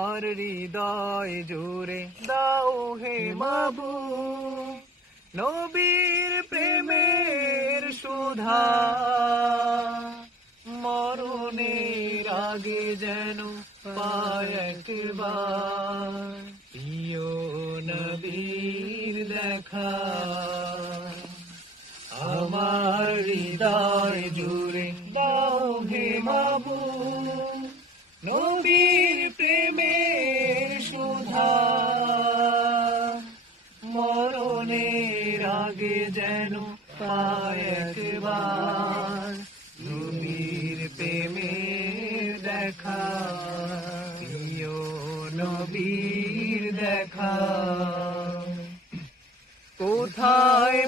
আর হৃদয় জুড়ে দাও হে মাবুদ নবীর প্রেমের সুধা মরণের আগে যেন পায় একবার প্রিয় নবীর দেখা আমার হৃদয় জুড়ে দাও হে মাবুদ নবীর প্রেমের সুধা মরণের আগে যেন পায় একবার নবীর প্রেমের দেখা প্রিয় নবীর দেখা কোথায়